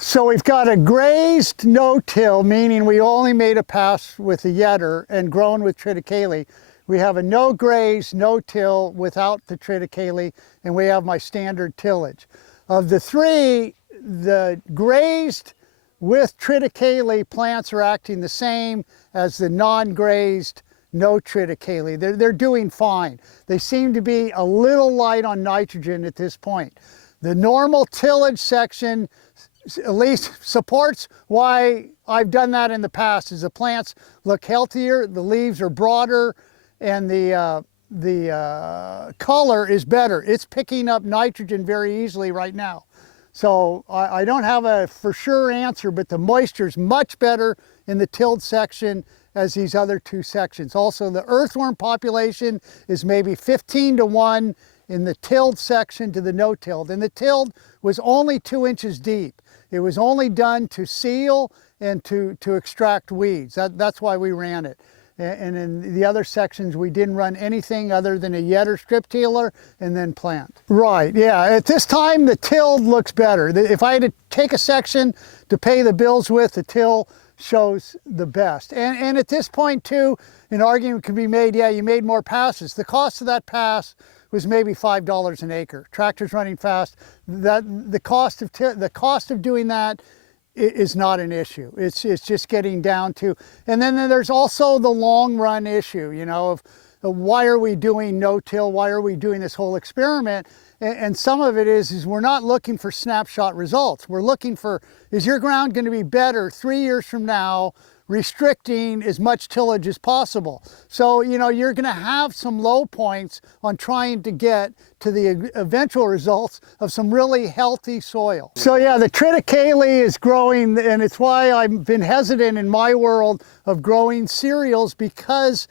So we've got a grazed no-till, meaning we only made a pass with the yetter and grown with triticale. We have a no graze, no till without the triticale, and we have my standard tillage. Of the three, the grazed with triticale plants are acting the same as the non-grazed no triticale. They're doing fine. They seem to be a little light on nitrogen at this point. The normal tillage section at least supports why I've done that in the past, is the plants look healthier, the leaves are broader, and the color is better. It's picking up nitrogen very easily right now. So I don't have a for sure answer, but the moisture is much better in the tilled section as these other two sections. Also, the earthworm population is maybe 15-to-1 in the tilled section to the no-tilled. And the tilled was only 2 inches deep. It was only done to seal and to extract weeds. That's why we ran it. And in the other sections, we didn't run anything other than a yetter strip tiller and then plant. Right, yeah, at this time, the tilled looks better. If I had to take a section to pay the bills with, the till shows the best. And at this point too, an argument can be made, yeah, you made more passes. The cost of that pass was maybe $5 an acre. Tractors running fast, the cost of doing that is not an issue. It's just getting down to, and then there's also the long run issue, you know, of why are we doing no-till? Why are we doing this whole experiment? And some of it is we're not looking for snapshot results. We're looking for, is your ground going to be better 3 years from now, restricting as much tillage as possible? So, you know, you're going to have some low points on trying to get to the eventual results of some really healthy soil. So yeah, the triticale is growing, and it's why I've been hesitant in my world of growing cereals, because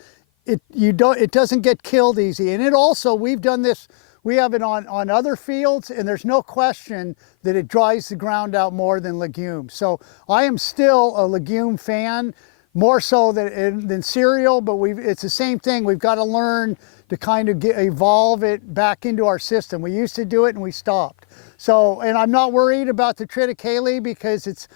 it doesn't get killed easy. And it also, we've done this, we have it on other fields, and there's no question that it dries the ground out more than legumes. So I am still a legume fan, more so than cereal, but it's the same thing. We've got to learn to kind of evolve it back into our system. We used to do it and we stopped. So, and I'm not worried about the triticale because it's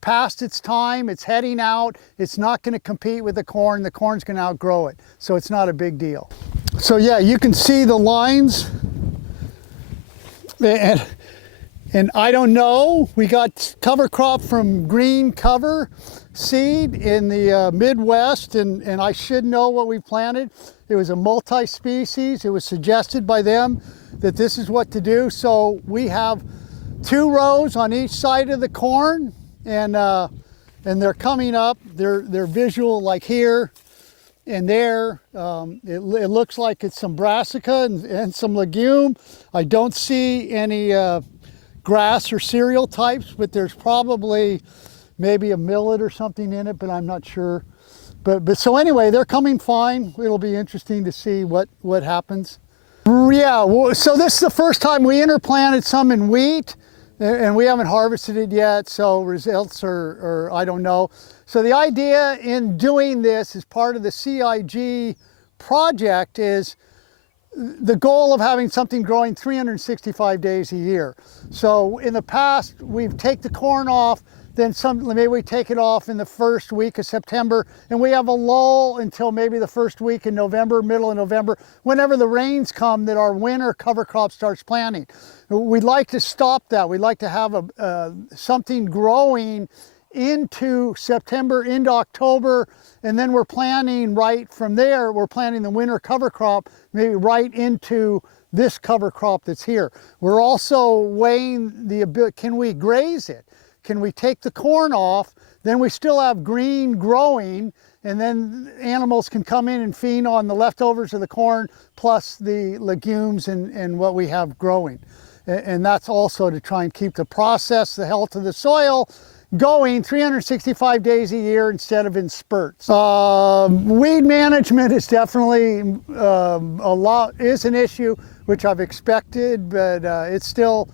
past its time, it's heading out, it's not going to compete with the corn's going to outgrow it. So it's not a big deal. So yeah, you can see the lines, and I don't know, we got cover crop from Green Cover Seed in the Midwest, and I should know what we planted. It was a multi-species. It was suggested by them that this is what to do. So we have 2 rows on each side of the corn, and they're coming up. They're visual, like here and there. It looks like it's some brassica and some legume. I don't see any grass or cereal types, but there's probably maybe a millet or something in it, but I'm not sure. But so anyway, they're coming fine. It'll be interesting to see what happens. Yeah, well, so this is the first time we interplanted some in wheat, and we haven't harvested it yet, so results are I don't know. So the idea in doing this as part of the CIG project is the goal of having something growing 365 days a year. So in the past, we've taken the corn off, then maybe we take it off in the first week of September, and we have a lull until maybe the first week in November, middle of November, whenever the rains come, that our winter cover crop starts planting. We'd like to stop that. We'd like to have something growing into September, into October, and then we're planting right from there. We're planting the winter cover crop maybe right into this cover crop that's here. We're also weighing can we graze it? Can we take the corn off? Then we still have green growing, and then animals can come in and feed on the leftovers of the corn plus the legumes and what we have growing. And that's also to try and keep the process, the health of the soil, going 365 days a year instead of in spurts. Weed management is definitely is an issue. which I've expected, but it still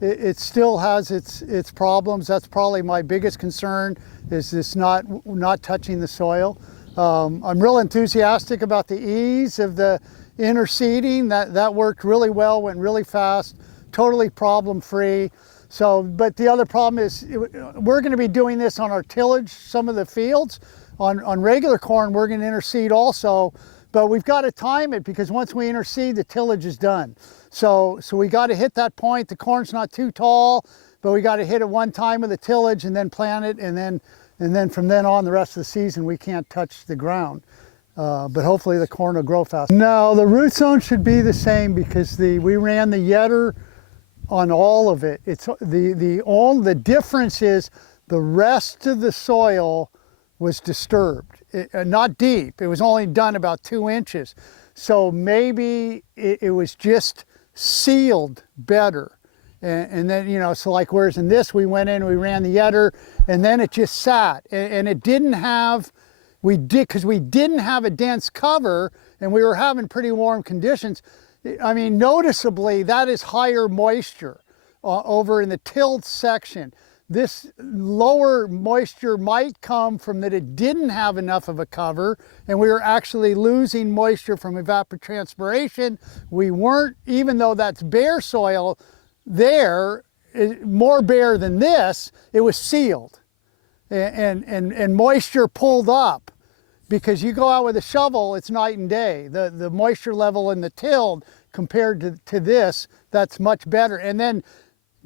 has its problems. That's probably my biggest concern, is this not touching the soil. I'm real enthusiastic about the ease of the interseeding. That worked really well, went really fast, totally problem-free. So, but the other problem is we're going to be doing this on our tillage, some of the fields. On regular corn, we're going to interseed also, but we've got to time it, because once we interseed, the tillage is done. So we got to hit that point. The corn's not too tall, but we got to hit it one time with the tillage and then plant it, and then from then on, the rest of the season, we can't touch the ground. But hopefully the corn will grow fast. No, the root zone should be the same, because we ran the yetter on all of it. It's the difference is the rest of the soil was disturbed, not deep. It was only done about 2 inches. So maybe it was just sealed better. And then, you know, so like whereas in this, we went in, we ran the yetter, and then it just sat. And it didn't have, because we didn't have a dense cover, and we were having pretty warm conditions. I mean, noticeably, that is higher moisture over in the tilled section. This lower moisture might come from that it didn't have enough of a cover, and we were actually losing moisture from evapotranspiration. We weren't, even though that's bare soil there, more bare than this, it was sealed. And moisture pulled up. Because you go out with a shovel, it's night and day. The moisture level in the tilled compared to this, that's much better. And then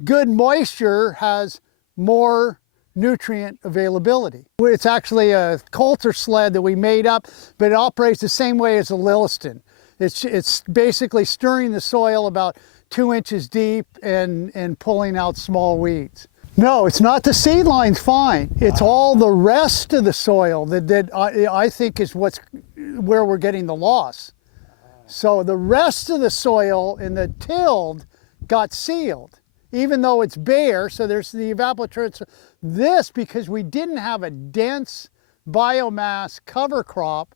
good moisture has more nutrient availability. It's actually a coulter sled that we made up, but it operates the same way as a Lilliston. It's basically stirring the soil about 2 inches deep and pulling out small weeds. No, it's not the seed line's fine. It's all the rest of the soil that I think is where we're getting the loss. So the rest of the soil in the tilled got sealed, even though it's bare, so there's the evapotranspiration. This, because we didn't have a dense biomass cover crop,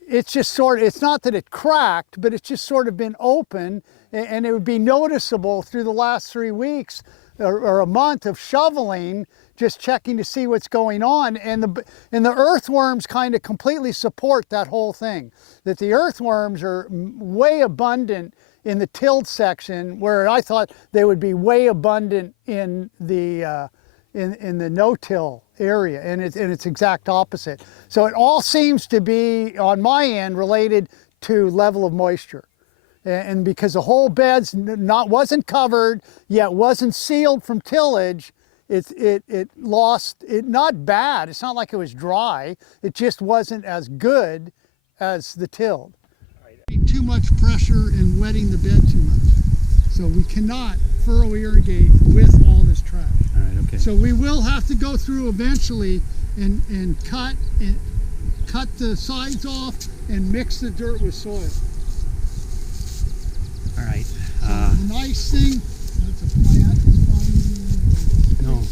it's just it's not that it cracked, but it's just sort of been open, and it would be noticeable through the last 3 weeks or a month of shoveling, just checking to see what's going on. And the earthworms kind of completely support that whole thing, that the earthworms are way abundant in the tilled section, where I thought they would be way abundant in the no-till area, and it's exact opposite. So it all seems to be, on my end, related to level of moisture. And because the whole bed's wasn't covered, yet wasn't sealed from tillage, it lost, not bad, it's not like it was dry, it just wasn't as good as the tilled. Too much pressure and wetting the bed too much. So we cannot furrow irrigate with all this trash. All right, okay. So we will have to go through eventually and cut the sides off and mix the dirt with soil. All right. The nice thing, that's a plant. No.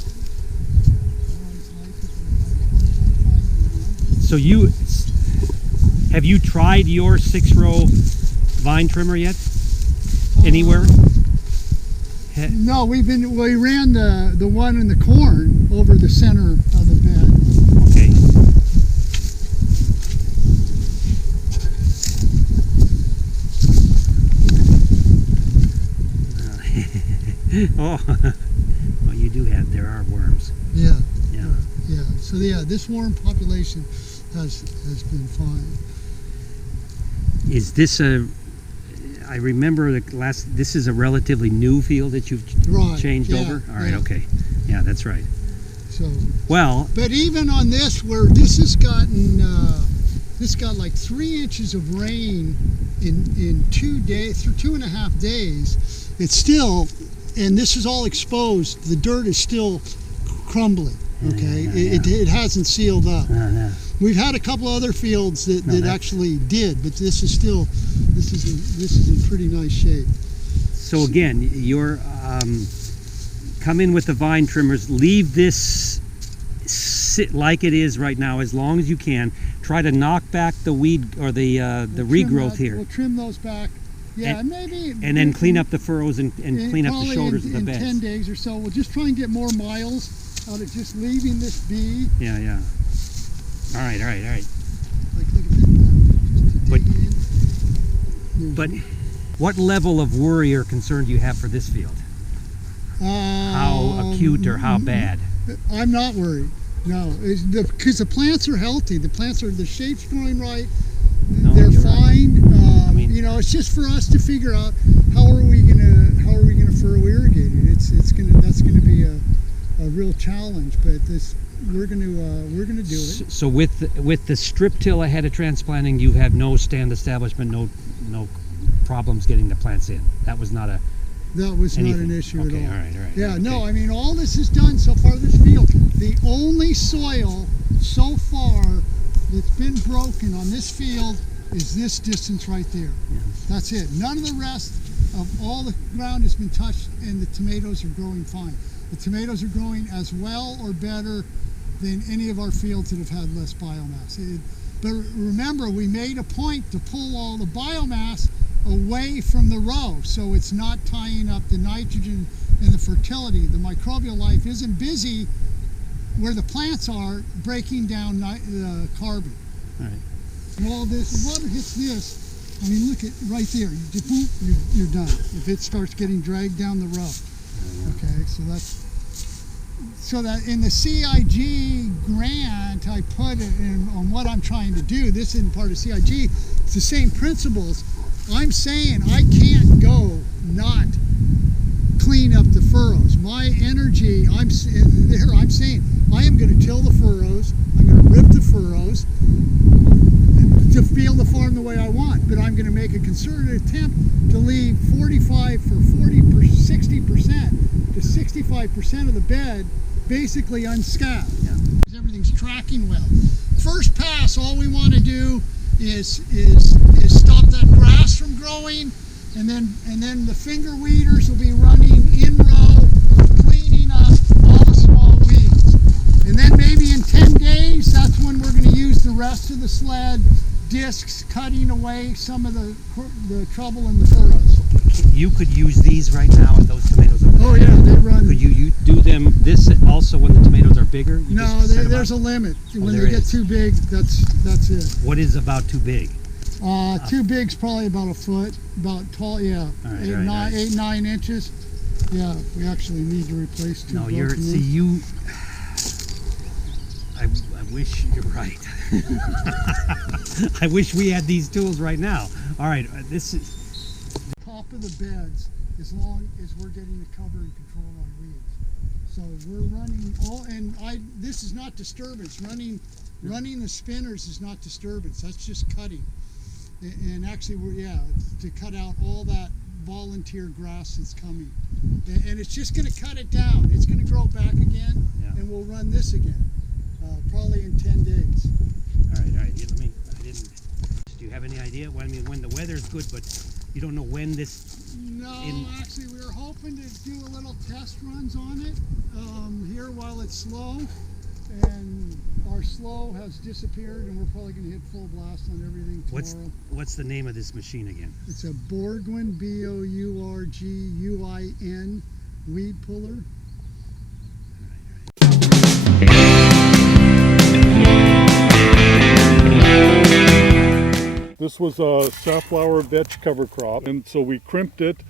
So have you tried your 6-row vine trimmer yet? Anywhere? No, we ran the one in the corn over the center of the bed. Okay. Oh, well, you do have, there are worms. Yeah. Yeah. Yeah. So yeah, this worm population has been fine. Is this I remember this is a relatively new field that you've changed over? All right, okay. Yeah, that's right. So, well, but even on this, where this has gotten, this got like 3 inches of rain in 2 days, through 2.5 days, it's still, and this is all exposed, the dirt is still crumbling, okay? It hasn't sealed up. We've had a couple other fields that actually did, but this is still, this is in pretty nice shape. So again, you're come in with the vine trimmers, leave this sit like it is right now as long as you can. Try to knock back the weed or the regrowth here. We'll trim those back Yeah, maybe. And then clean up the furrows and clean up the shoulders of the beds. In 10 days or so, we'll just try and get more miles out of just leaving this be. Yeah, yeah. All right. Like, look at that. But what level of worry or concern do you have for this field? How acute or how bad? I'm not worried. No, because the plants are healthy. The shape's growing right. They're fine. Right. I mean, you know, it's just for us to figure out how are we gonna furrow irrigate it. That's gonna be a real challenge. But we're gonna do it. So with the strip till ahead of transplanting, you had no stand establishment, no problems getting the plants in. That was not an issue at all. All right. Yeah, no, I mean, all this is done so far this field. The only soil so far that's been broken on this field is this distance right there. Yeah. That's it. None of the rest of all the ground has been touched, and the tomatoes are growing fine. The tomatoes are growing as well or better than any of our fields that have had less biomass. But remember, we made a point to pull all the biomass away from the row, so it's not tying up the nitrogen and the fertility. The microbial life isn't busy where the plants are breaking down carbon. All right. And all this, water hits this, I mean, look at right there, you're done. If it starts getting dragged down the row. Okay, so that in the CIG grant, I put it in on what I'm trying to do. This isn't part of CIG, it's the same principles. I'm saying I can't go not clean up the furrows. My energy, I'm saying I am going to till the furrows, I'm going to rip the furrows to be able to farm the way I want, but I'm going to make a concerted attempt to leave 60% to 65% of the bed basically unscabbed. Yeah. Everything's tracking well. First pass, all we want to do is stop that grass from growing, and then the finger weeders will be running in row, cleaning up all the small weeds. And then maybe in 10 days, that's when we're going to use the rest of the sled discs, cutting away some of the trouble in the furrows. You could use these right now if those tomatoes are big. Oh yeah, they run. Could you do them this also when the tomatoes are bigger? No, there's a limit. When they get too big, that's it. What is about too big? Too big's probably about a foot, about tall, yeah, all right, 8, 9 inches. Yeah, we actually need to replace two. No, I wish you're right. I wish we had these tools right now. All right, this is top of the beds as long as we're getting the cover and control on weeds. So we're running all, and this is not disturbance. Running the spinners is not disturbance. That's just cutting. And actually, to cut out all that volunteer grass that's coming. And it's just going to cut it down. It's going to grow back again, and we'll run this again, probably in 10 days. All right. Do you have any idea? Well, I mean, when the weather's good, but you don't know when this... No, actually, we were hoping to do a little test runs on it here while it's slow. And our slow has disappeared, and we're probably going to hit full blast on everything tomorrow. What's the name of this machine again? It's a Bourguin, B-O-U-R-G-U-I-N weed puller. This was a safflower vetch cover crop, and so we crimped it,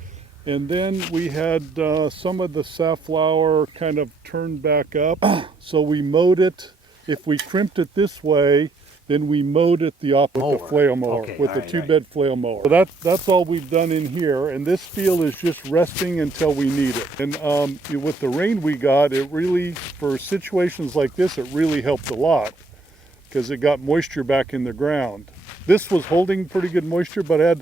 and then we had some of the safflower kind of turned back up, so we mowed it. If we crimped it this way, then we mowed it the opposite with the flail mower, with the two-bed flail mower. So that's all we've done in here, and this field is just resting until we need it. And with the rain we got, it really, for situations like this, it really helped a lot because it got moisture back in the ground. This was holding pretty good moisture, but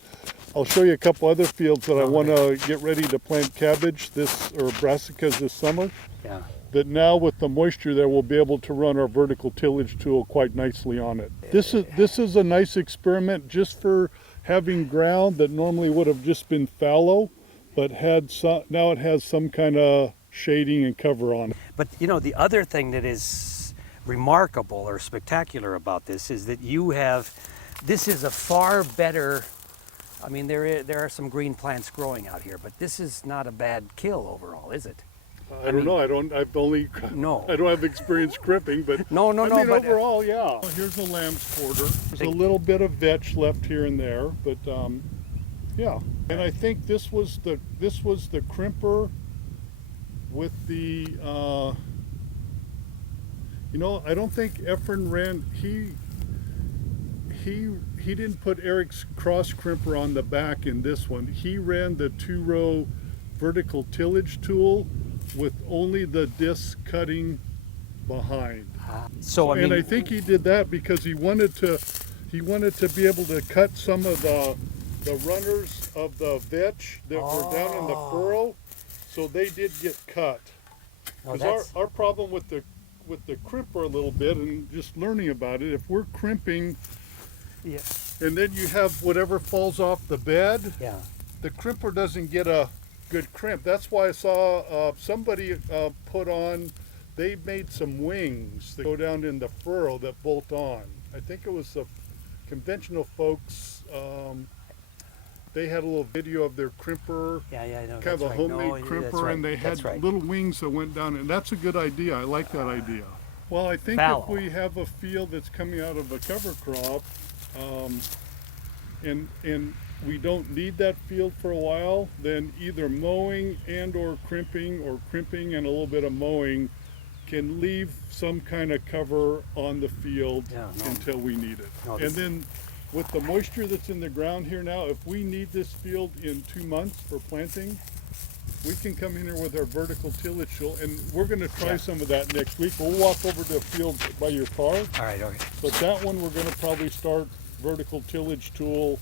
I'll show you a couple other fields that I want to get ready to plant cabbage or brassicas this summer. Yeah. That now with the moisture there, we'll be able to run our vertical tillage tool quite nicely on it. This is a nice experiment just for having ground that normally would have just been fallow, but now it has some kind of shading and cover on it. But you know, the other thing that is remarkable or spectacular about this is that this is a far better I mean, there are some green plants growing out here, but this is not a bad kill overall, is it? I don't know. I've only. No. I don't have experience crimping, but No, I mean, but overall, yeah. Here's a lamb's quarter. There's a little bit of vetch left here and there, but yeah. And I think this was the crimper with the. You know, I don't think Efren ran. He didn't put Eric's cross crimper on the back in this one. He ran the 2-row vertical tillage tool with only the disc cutting behind. So I mean, and I think he did that because he wanted to be able to cut some of the runners of the vetch that were down in the furrow, so they did get cut. Because our problem with the crimper a little bit, and just learning about it, if we're crimping, yeah, and then you have whatever falls off the bed, yeah, the crimper doesn't get a good crimp. That's why I saw somebody put on, they made some wings that go down in the furrow that bolt on. I think it was the conventional folks. They had a little video of their crimper, yeah, no, kind of a right. homemade crimper, and they had little wings that went down, and that's a good idea. I like that idea. Well, I think if we have a field that's coming out of a cover crop, and we don't need that field for a while, then either mowing and or crimping and a little bit of mowing can leave some kind of cover on the field until we need it. And then with the moisture that's in the ground here now, if we need this field in 2 months for planting, we can come in here with our vertical tillage tool, and we're going to try some of that next week. We'll walk over to a field by your car. All right. But that one we're going to probably start vertical tillage tool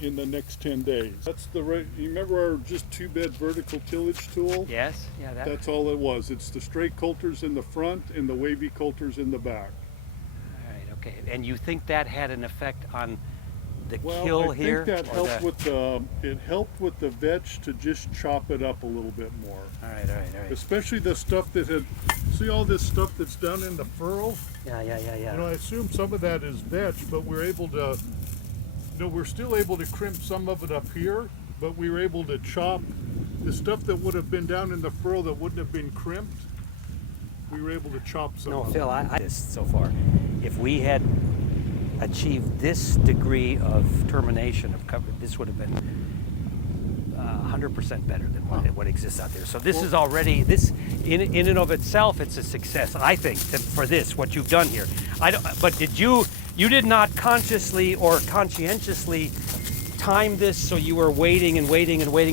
in the next 10 days. That's you remember our just 2-bed vertical tillage tool? Yes, yeah. That's all it was. It's the straight coulters in the front and the wavy coulters in the back. All right, okay. And you think that had an effect on the Well, kill I here? think that helped with it helped with the vetch to just chop it up a little bit more. All right. Especially the stuff that had, see all this stuff that's down in the furrow? Yeah. You know, I assume some of that is vetch, but we're able to, we're still able to crimp some of it up here, but we were able to chop the stuff that would have been down in the furrow that wouldn't have been crimped. We were able to chop some of it. Phil, I this so far. If we had achieved this degree of termination of cover, this would have been 100% better than what exists out there. So this is already, this in and of itself, it's a success, I think, for this, what you've done here. But you did not consciously or conscientiously time this, so you were waiting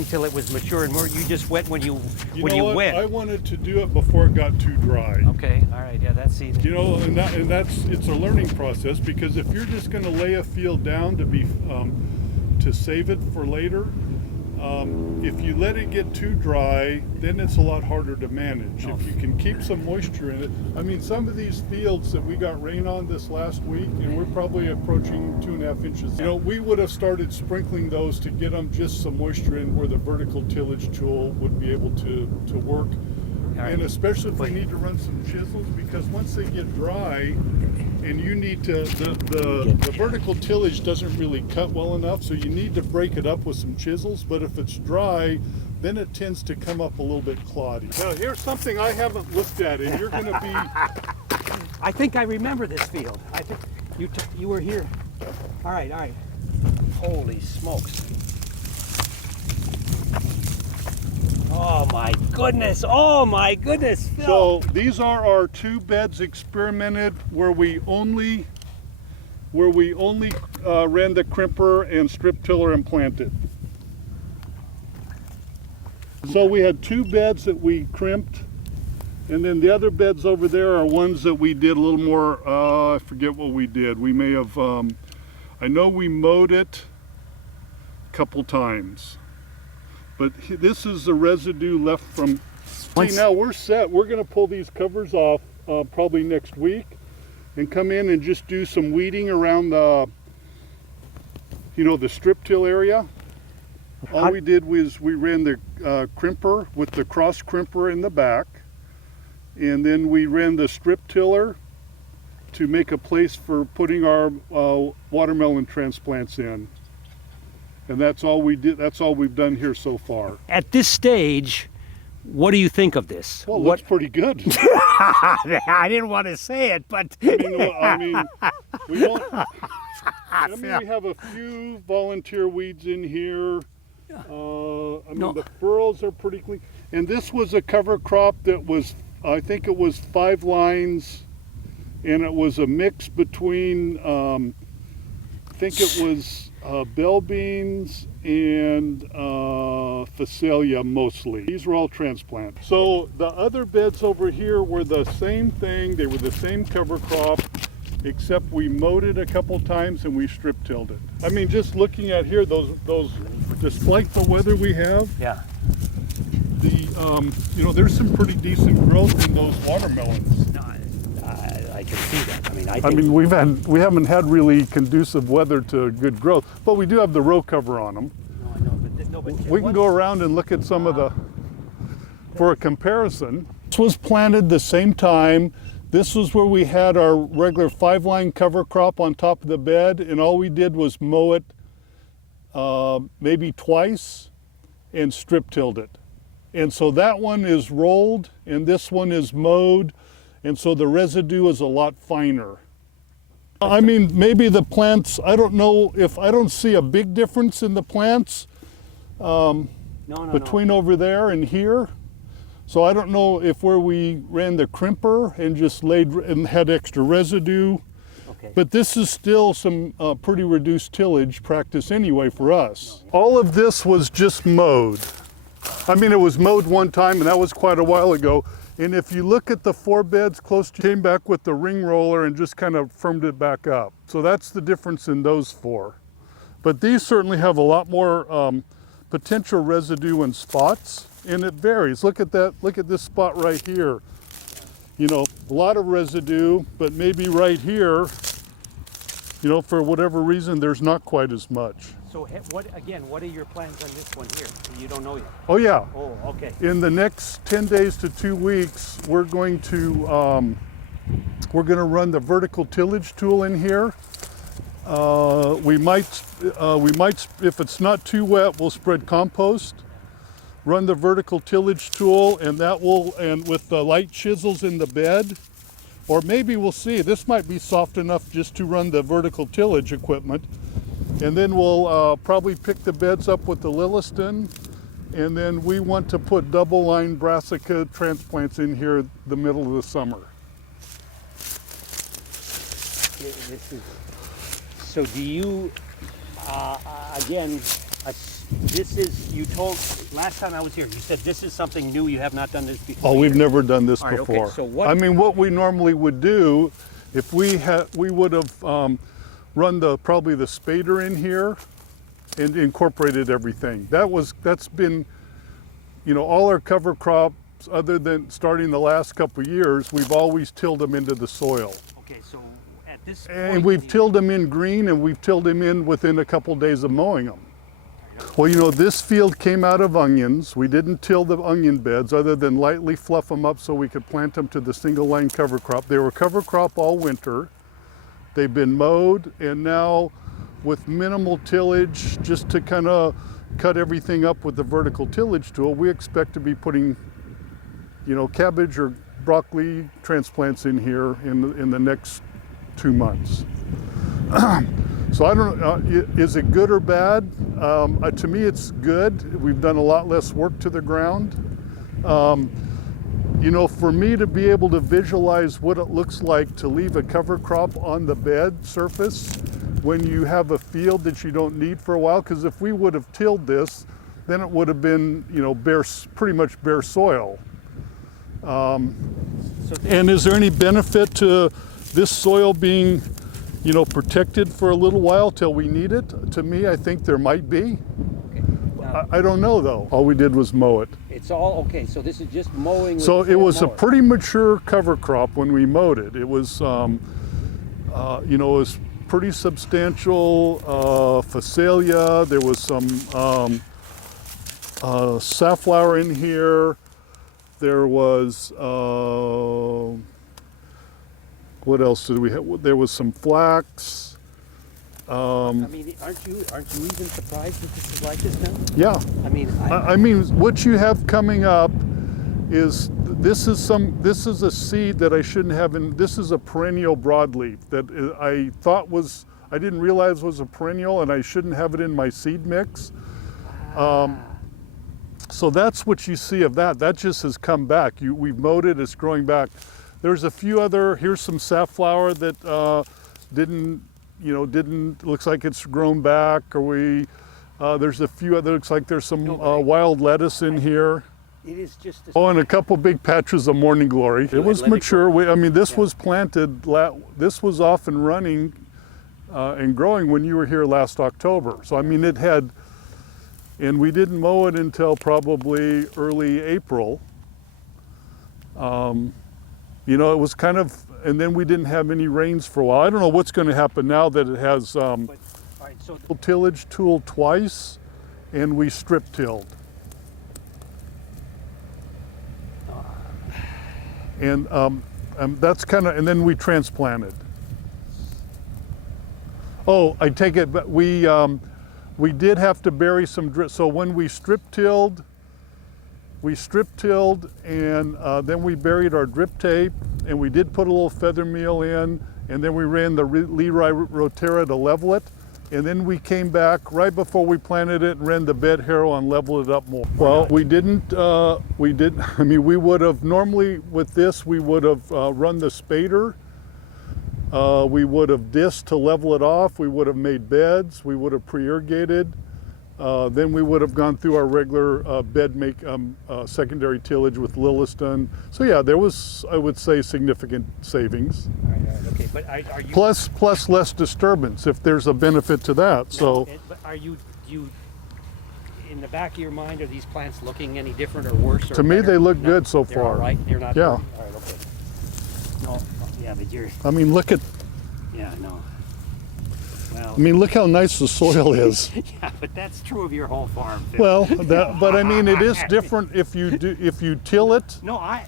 till it was mature, and you just went when you went. I wanted to do it before it got too dry. Okay, all right, yeah, that's easy. You know, and that's it's a learning process, because if you're just going to lay a field down to be to save it for later, if you let it get too dry, then it's a lot harder to manage. If you can keep some moisture in it, I mean, some of these fields that we got rain on this last week, and we're probably approaching 2.5 inches. You know, we would have started sprinkling those to get them just some moisture in where the vertical tillage tool would be able to work. Right. And especially if we need to run some chisels, because once they get dry, and you need to, the vertical tillage doesn't really cut well enough, so you need to break it up with some chisels. But if it's dry, then it tends to come up a little bit cloddy. Now here's something I haven't looked at, and you're going to be... I think I remember this field. I think you were here. All right. Holy smokes. Oh my goodness, Phil. So these are our 2 beds experimented where we only ran the crimper and strip tiller and planted. So we had 2 beds that we crimped, and then the other beds over there are ones that we did a little more, I forget what we did. We may have, I know we mowed it a couple times. But this is the residue left from, see, now we're set. We're going to pull these covers off probably next week and come in and just do some weeding around the, the strip till area. All we did was we ran the crimper with the cross crimper in the back, and then we ran the strip tiller to make a place for putting our watermelon transplants in. And that's all we did. That's all we've done here so far. At this stage, what do you think of this? Well, it looks pretty good. I didn't want to say it, but I mean, we don't. We have a few volunteer weeds in here. I mean, the furrows are pretty clean. And this was a cover crop that was, I think it was 5 lines, and it was a mix between, I think it was bell beans and phacelia mostly. These were all transplants. So the other beds over here were the same thing. They were the same cover crop, except we mowed it a couple times and we strip tilled it. I mean, just looking at here, those despite the weather we have, yeah, you know, there's some pretty decent growth in those watermelons. no, I can see that. I mean, I I mean, we haven't had really conducive weather to good growth, but we do have the row cover on them. no, I know, but We can go around and look at some of the, for a comparison. This was planted the same time. This was where we had our regular 5-line cover crop on top of the bed, and all we did was mow it maybe twice and strip tilled it. And so that one is rolled and this one is mowed, and so the residue is a lot finer. I mean, maybe the plants, I don't know if, I don't see a big difference in the plants between over there and here. So I don't know if where we ran the crimper and just laid and had extra residue. Okay. But this is still some pretty reduced tillage practice anyway for us. All of this was just mowed. I mean, it was mowed one time, and that was quite a while ago. And if you look at the 4 beds close to, came back with the ring roller and just kind of firmed it back up. So that's the difference in those 4. But these certainly have a lot more potential residue and spots, and it varies. Look at that, look at this spot right here. You know, a lot of residue, but maybe right here, you know, for whatever reason, there's not quite as much. So what are your plans on this one here? You don't know yet? Oh yeah. Oh, okay. In the next 10 days to 2 weeks, we're going to run the vertical tillage tool in here. We might, if it's not too wet, we'll spread compost, run the vertical tillage tool, and that will, and with the light chisels in the bed, or maybe we'll see, this might be soft enough just to run the vertical tillage equipment. And then we'll probably pick the beds up with the Lilliston, and then we want to put double-line brassica transplants in here the middle of the summer. So do you, again, this is, you told, last time I was here, you said this is something new, you have not done this before. Oh, we've never done this All right, before. okay, so what? I mean, what we normally would do, if we would have run probably the spader in here and incorporated everything. That's been, you know, all our cover crops, other than starting the last couple of years, we've always tilled them into the soil. Okay, so at this point, And we've tilled them in green, and we've tilled them in within a couple days of mowing them. Well, you know, this field came out of onions. We didn't till the onion beds other than lightly fluff them up so we could plant them to the single line cover crop. They were cover crop all winter. They've been mowed, and now with minimal tillage, just to kind of cut everything up with the vertical tillage tool, we expect to be putting, you know, cabbage or broccoli transplants in here in the next 2 months. So I don't know, is it good or bad? To me, it's good. We've done a lot less work to the ground. You know, for me to be able to visualize what it looks like to leave a cover crop on the bed surface when you have a field that you don't need for a while, because if we would have tilled this, then it would have been, you know, pretty much bare soil. And is there any benefit to this soil being, you know, protected for a little while till we need it? To me, I think there might be. I don't know though. All we did was mow it. It's all, okay, so this is just mowing with So the it was a mower. pretty mature cover crop when we mowed it. It was, you know, it was pretty substantial phacelia. There was some safflower in here. There was, what else did we have? There was some flax. I mean, aren't you even surprised that this is like this now? Yeah. I mean, I mean, what you have coming up is this is a seed that I shouldn't have in. This is a perennial broadleaf that I thought was. I didn't realize was a perennial, and I shouldn't have it in my seed mix. So that's what you see of that. That just has come back. We've mowed it. It's growing back. There's a few other. Here's some safflower that didn't. Looks like it's grown back. Or there's a few other. Looks like there's some wild lettuce in here. it is just. Oh, and a couple big patches of morning glory. It was mature. I mean, this was planted. This was off and running. And growing when you were here last October. So I mean it had, and we didn't mow it until probably early April. It was kind of, and then we didn't have any rains for a while. I don't know what's going to happen now that it has tillage tool twice, and we strip tilled. And that's kind of, and then we transplanted. Oh, I take it, but we did have to bury some drip. So when we strip tilled, and then we buried our drip tape, and we did put a little feather meal in, and then we ran the Leroy Rotera to level it, and then we came back right before we planted it and ran the bed harrow and leveled it up more. Well, we didn't. I mean, we would have normally with this we would have run the spader. We would have disked to level it off. We would have made beds. We would have pre-irrigated. Then we would have gone through our regular bed secondary tillage with Lilliston. So yeah, there was, I would say, significant savings. All right, okay. But are you plus less disturbance if there's a benefit to that. So. But are you in the back of your mind, are these plants looking any different or worse? Or to me, better? they look good so They're far. all right. They're not. Yeah. All right. Okay. No. Yeah, but you're. I mean, look at. Yeah. No. Well. I mean, look how nice the soil is. Yeah, but that's true of your whole farm. Phil. Well, but I mean, it is different if you till it. No,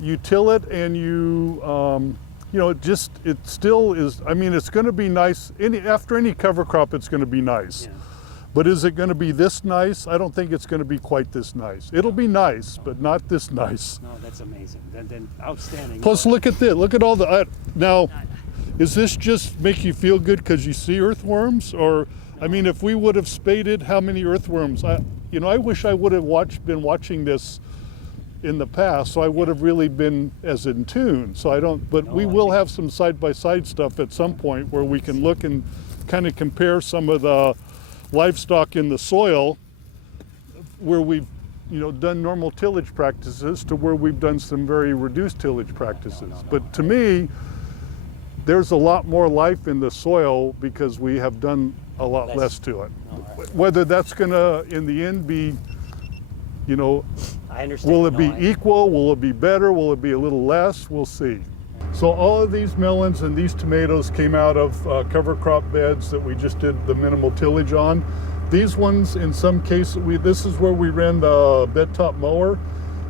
you till it and it still is. I mean, it's going to be nice. After any cover crop, it's going to be nice. Yeah. But is it going to be this nice? I don't think it's going to be quite this nice. It'll be nice, but not this nice. No, that's amazing. Then outstanding. Plus, look at this. Look at all the now. Is this just make you feel good because you see earthworms, or I mean, if we would have spaded, how many earthworms? I wish I would have been watching this in the past, so I would have really been as in tune. So I don't. But we will have some side-by-side stuff at some point where we can look and kind of compare some of the livestock in the soil where we've done normal tillage practices to where we've done some very reduced tillage practices. But to me, there's a lot more life in the soil because we have done a lot less to it. Whether that's going to, in the end, be, I understand. will it be equal? Will it be better? Will it be a little less? We'll see. So all of these melons and these tomatoes came out of cover crop beds that we just did the minimal tillage on. These ones, in some cases, this is where we ran the bed top mower.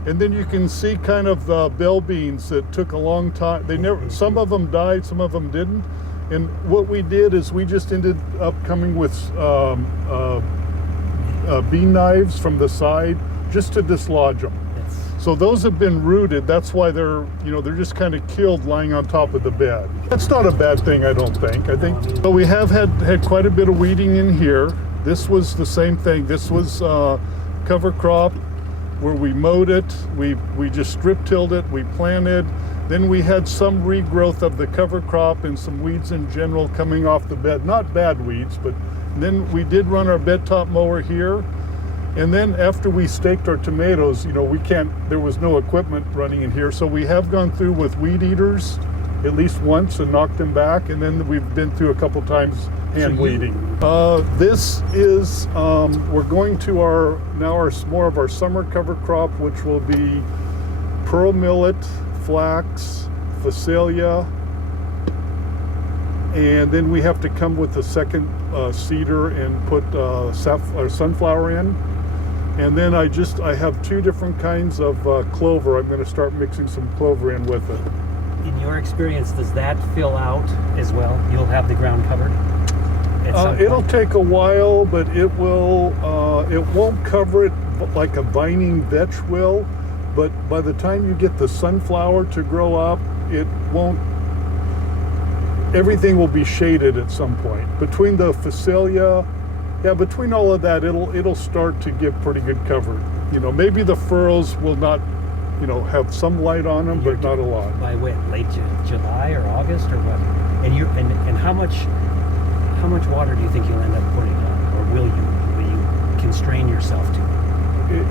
And then you can see kind of the bell beans that took a long time. Some of them died, some of them didn't. And what we did is we just ended up coming with bean knives from the side just to dislodge them. So those have been rooted. That's why they're just kind of killed lying on top of the bed. That's not a bad thing, I don't think. I think, but we have had quite a bit of weeding in here. This was the same thing. This was cover crop, where we mowed it, we just strip tilled it, we planted. Then we had some regrowth of the cover crop and some weeds in general coming off the bed. Not bad weeds, but then we did run our bed top mower here. And then after we staked our tomatoes, there was no equipment running in here. So we have gone through with weed eaters at least once and knocked them back. And then we've been through a couple times hand weeding. This is, we're going to more of our summer cover crop, which will be pearl millet, flax, phacelia, and then we have to come with a second seeder and put sunflower in. And then I have two different kinds of clover. I'm going to start mixing some clover in with it. In your experience, does that fill out as well? You'll have the ground covered? It'll take a while, but it will. It won't cover it like a vining vetch will. But by the time you get the sunflower to grow up, it won't. Everything will be shaded at some point. Between the phacelia, between all of that, it'll start to give pretty good cover. Maybe the furrows will not, have some light on them, but not a lot. By when? Late July or August or what? And how much water do you think you'll end up putting on, or will you constrain yourself to?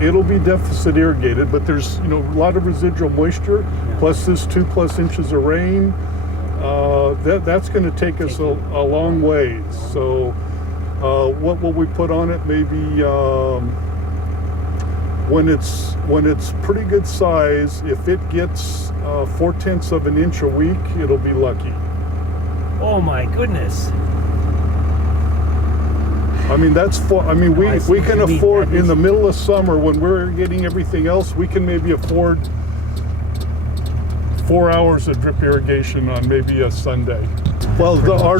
It'll be deficit irrigated, but there's a lot of residual moisture, plus this 2+ inches of rain. That's going to take us a long ways. So what will we put on it? Maybe when it's pretty good size, if it gets 4/10 of an inch a week, it'll be lucky. Oh my goodness. I mean, we can afford in the middle of summer when we're getting everything else, we can maybe afford 4 hours of drip irrigation on maybe a Sunday. Well, our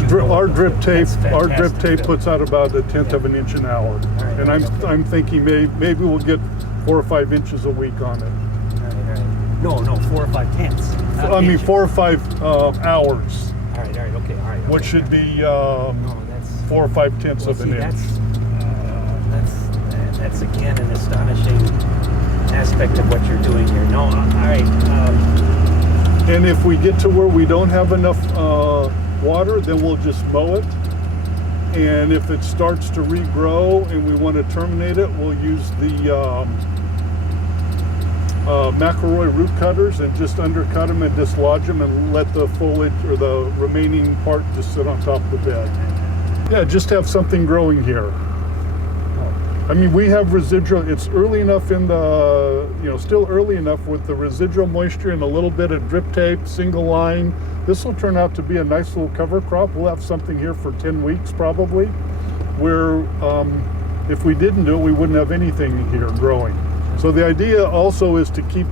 drip tape puts out about 1/10 of an inch an hour, and I'm thinking maybe we'll get 4 or 5 inches a week on it. No, 4 or 5 tenths. I mean 4 or 5 hours. All right, okay, all right. Which should be 4 or 5 tenths of an inch. That's again an astonishing aspect of what you're doing here. No, all right. And if we get to where we don't have enough water, then we'll just mow it. And if it starts to regrow and we want to terminate it, we'll use the McElroy root cutters and just undercut them and dislodge them and let the foliage or the remaining part just sit on top of the bed. Yeah, just have something growing here. I mean, we have residual, it's early enough in the, still early enough with the residual moisture and a little bit of drip tape, single line. This will turn out to be a nice little cover crop. We'll have something here for 10 weeks probably, where if we didn't do it, we wouldn't have anything here growing. So the idea also is to keep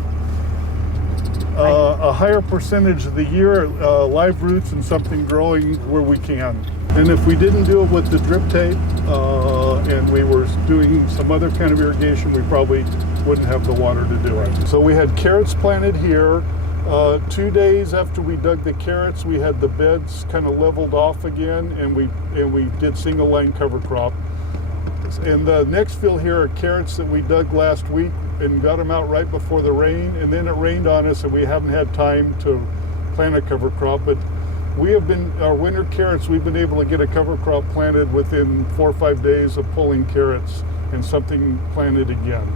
a higher percentage of the year live roots and something growing where we can. And if we didn't do it with the drip tape and we were doing some other kind of irrigation, we probably wouldn't have the water to do it. So we had carrots planted here. 2 days after we dug the carrots, we had the beds kind of leveled off again, and we did single line cover crop. And the next field here are carrots that we dug last week and got them out right before the rain, and then it rained on us and we haven't had time to plant a cover crop. But our winter carrots, we've been able to get a cover crop planted within 4 or 5 days of pulling carrots and something planted again.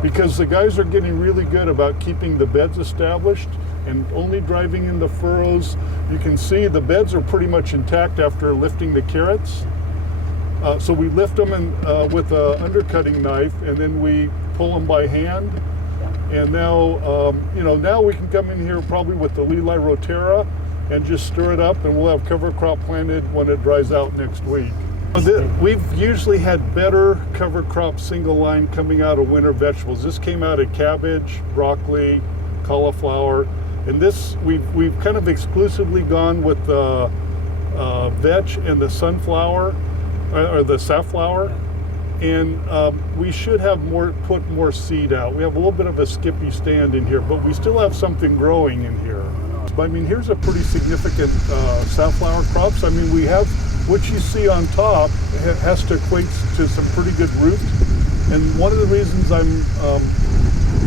Because the guys are getting really good about keeping the beds established and only driving in the furrows. You can see the beds are pretty much intact after lifting the carrots. So we lift them with an undercutting knife, and then we pull them by hand. And now, now we can come in here probably with the Leli rotera and just stir it up, and we'll have cover crop planted when it dries out next week. We've usually had better cover crop single line coming out of winter vegetables. This came out of cabbage, broccoli, cauliflower, and this we've kind of exclusively gone with the vetch and the sunflower or the safflower, and we should have put more seed out. We have a little bit of a skippy stand in here, but we still have something growing in here. I mean, here's a pretty significant safflower crops. I mean, we have what you see on top has to equate to some pretty good root. And one of the reasons I'm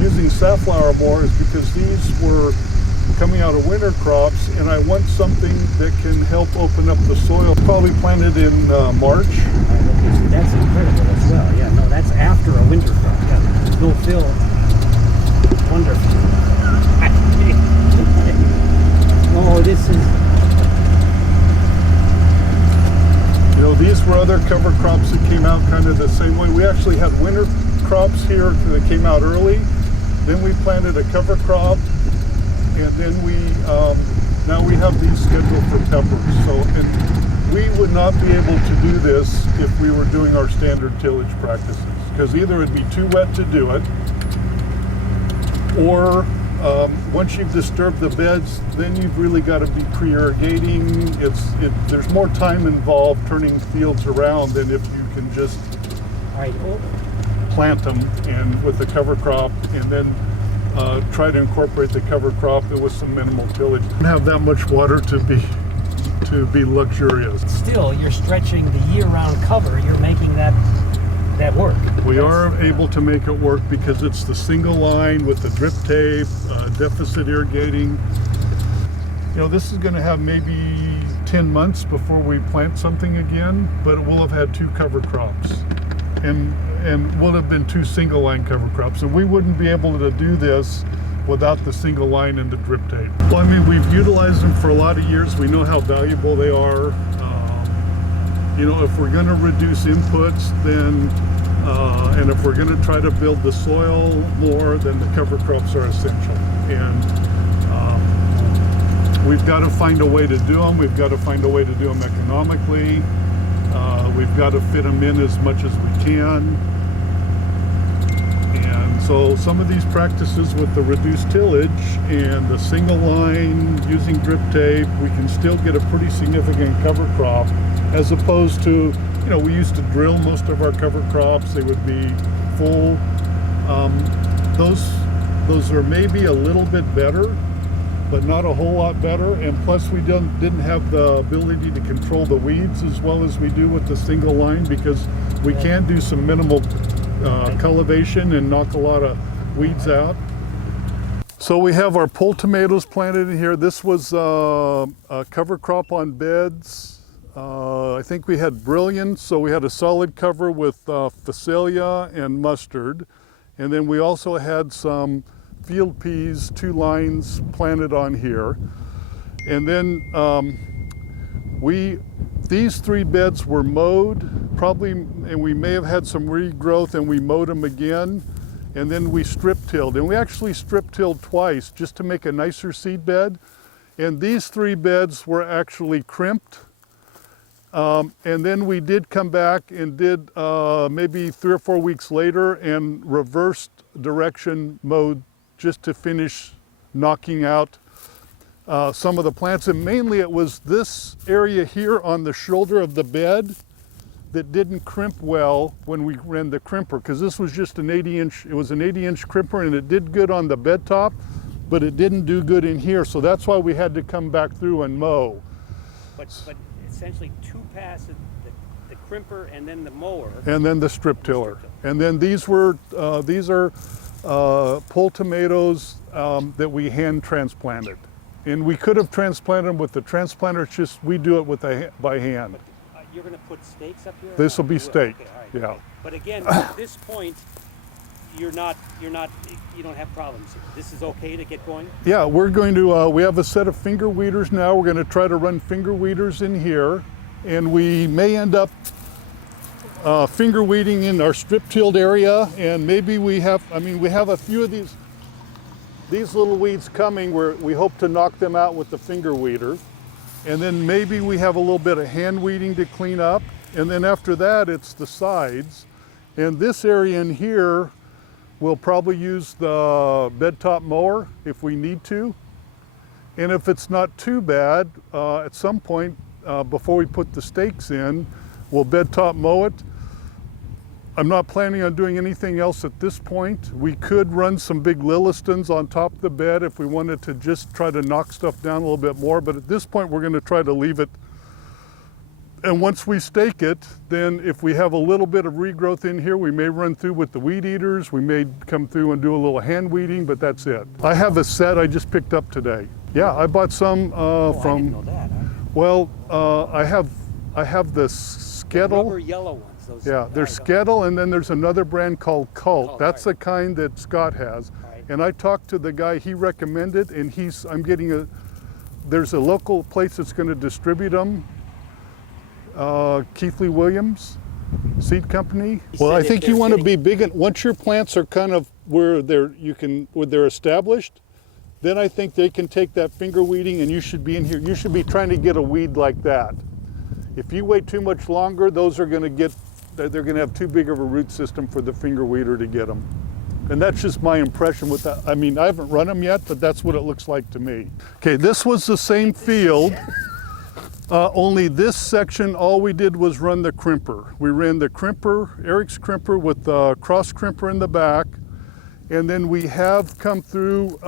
using safflower more is because these were coming out of winter crops, and I want something that can help open up the soil. Probably planted in March. That's incredible as well. Yeah, no, that's after a winter crop. Yeah, no fill. Wonderful. Oh, this is... These were other cover crops that came out kind of the same way. We actually had winter crops here that came out early. Then we planted a cover crop, and then now we have these scheduled for peppers. So, and we would not be able to do this if we were doing our standard tillage practices, because either it'd be too wet to do it, or Once you've disturbed the beds, then you've really got to be pre-irrigating. There's more time involved turning fields around than if you can just plant them and with the cover crop, and then try to incorporate the cover crop with some minimal tillage. Don't have that much water to be luxurious. Still, you're stretching the year-round cover. You're making that work. We are able to make it work because it's the single line with the drip tape, deficit irrigating. You know, this is going to have maybe 10 months before we plant something again, but it will have had 2 cover crops and will have been 2 single line cover crops. And we wouldn't be able to do this without the single line and the drip tape. Well, I mean, we've utilized them for a lot of years. We know how valuable they are. You know, if we're going to reduce inputs, then and if we're going to try to build the soil more, then the cover crops are essential. And we've got to find a way to do them. We've got to find a way to do them economically. We've got to fit them in as much as we can. And so some of these practices with the reduced tillage and the single line using drip tape, we can still get a pretty significant cover crop, as opposed to, you know, we used to drill most of our cover crops. They would be full. Those are maybe a little bit better, but not a whole lot better. And plus we didn't have the ability to control the weeds as well as we do with the single line, because we can do some minimal cultivation and knock a lot of weeds out. So we have our pole tomatoes planted in here. This was a cover crop on beds. I think we had brilliant, so we had a solid cover with phacelia and mustard. And then we also had some field peas, 2 lines planted on here. And then these 3 beds were mowed, probably, and we may have had some regrowth, and we mowed them again. And then we strip-tilled. And we actually strip-tilled twice just to make a nicer seed bed. And these 3 beds were actually crimped. And then we did come back and did maybe 3 or 4 weeks later and reversed direction mowed just to finish knocking out some of the plants. And mainly it was this area here on the shoulder of the bed that didn't crimp well when we ran the crimper, because this was just an 80-inch, it was an 80-inch crimper, and it did good on the bed top, but it didn't do good in here. So that's why we had to come back through and mow. But essentially 2 passes, the crimper and then the mower. And then the strip tiller. And then these are pole tomatoes that we hand transplanted. And we could have transplanted them with the transplanter, it's just we do it by hand. But, you're going to put stakes up here? This will be staked, okay, all right, yeah. okay. But again, at this point, you don't have problems. This is okay to get going? Yeah, we're going to, we have a set of finger weeders now. We're going to try to run finger weeders in here, and we may end up finger weeding in our strip tilled area, and maybe we have a few of these little weeds coming where we hope to knock them out with the finger weeder. And then maybe we have a little bit of hand weeding to clean up. And then after that, it's the sides. And this area in here, we'll probably use the bed top mower if we need to. And if it's not too bad, at some point before we put the stakes in, we'll bed top mow it. I'm not planning on doing anything else at this point. We could run some big lilistons on top of the bed if we wanted to just try to knock stuff down a little bit more, but at this point we're going to try to leave it. And once we stake it, then if we have a little bit of regrowth in here, we may run through with the weed eaters. We may come through and do a little hand weeding, but that's it. I have a set I just picked up today. Yeah, I bought some I from, didn't know that. well, I have the Skettle. Rubber yellow ones. Those, Yeah, there's Skettle, and then there's another brand called Cult. That's the kind that Scott has. Right. And I talked to the guy, he recommended, and there's a local place that's going to distribute them. Keithley Williams Seed Company. Well, I think you want to be big, and once your plants are kind of where they're established, then I think they can take that finger weeding, and you should be in here. You should be trying to get a weed like that. If you wait too much longer, those are going to they're going to have too big of a root system for the finger weeder to get them. And that's just my impression with that. I mean, I haven't run them yet, but that's what it looks like to me. Okay, this was the same field, only this section, all we did was run the crimper. We ran the crimper, Eric's crimper with the cross crimper in the back, and then we have come through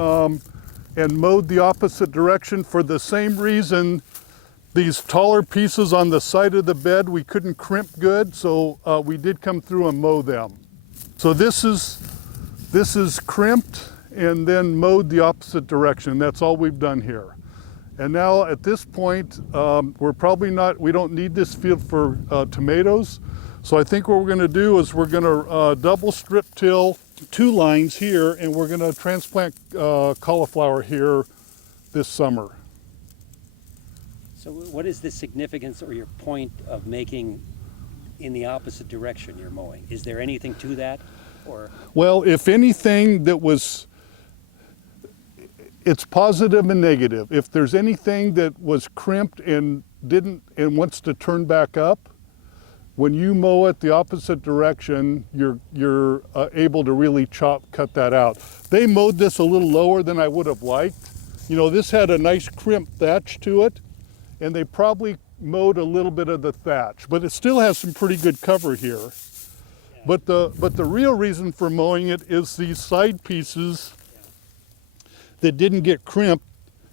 and mowed the opposite direction for the same reason. These taller pieces on the side of the bed, we couldn't crimp good, so we did come through and mow them. So this is crimped and then mowed the opposite direction. That's all we've done here. And now at this point, we don't need this field for tomatoes. So I think what we're gonna do is we're gonna double strip till 2 lines here, and we're gonna transplant cauliflower here this summer. So what is the significance or your point of making in the opposite direction you're mowing? Is there anything to that? Or well, if anything it's positive and negative. If there's anything that was crimped and wants to turn back up, when you mow it the opposite direction, you're able to really cut that out. They mowed this a little lower than I would have liked. You know, this had a nice crimped thatch to it, and they probably mowed a little bit of the thatch, but it still has some pretty good cover here. Yeah. But the real reason for mowing it is these side pieces that didn't get crimped,